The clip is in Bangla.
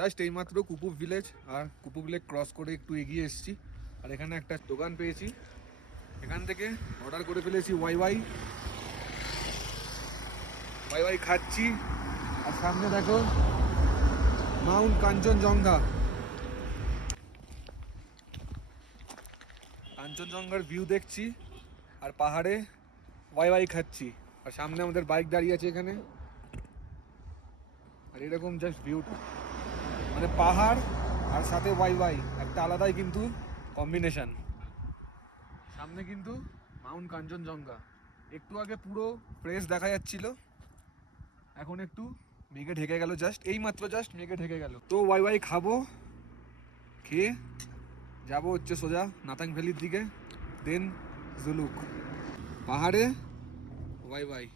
জাস্ট এইমাত্র কুপু ভিলেজ আর কুপু ভিলেজ ক্রস করে একটু এগিয়ে এসেছি, আর এখানে একটা দোকান পেয়েছি, এখান থেকে অর্ডার করে ফেলেছি ওয়াই ওয়াই খাচ্ছি। আর সামনে দেখো মাউন্ট কাঞ্চনজঙ্ঘা, কাঞ্চনজঙ্ঘার ভিউ দেখছি আর পাহাড়ে ওয়াই খাচ্ছি, আর সামনে আমাদের বাইক দাঁড়িয়ে আছে এখানে। আর এরকম জাস্ট ভিউটা, মানে পাহাড় আর সাথে ওয়াই একটা আলাদাই কিন্তু কম্বিনেশন। সামনে কিন্তু মাউন্ট কাঞ্চনজঙ্ঘা, একটু আগে পুরো ফ্রেশ দেখা যাচ্ছিল, এখন একটু মেঘে ঢেকে গেল, জাস্ট এই মাত্র জাস্ট মেঘে ঢেকে গেল। তো ওয়াই খাবো, খেয়ে যাবো হচ্ছে সোজা নাতাং ভ্যালির দিকে, দেন জুলুক। পাহাড়ে ওয়াই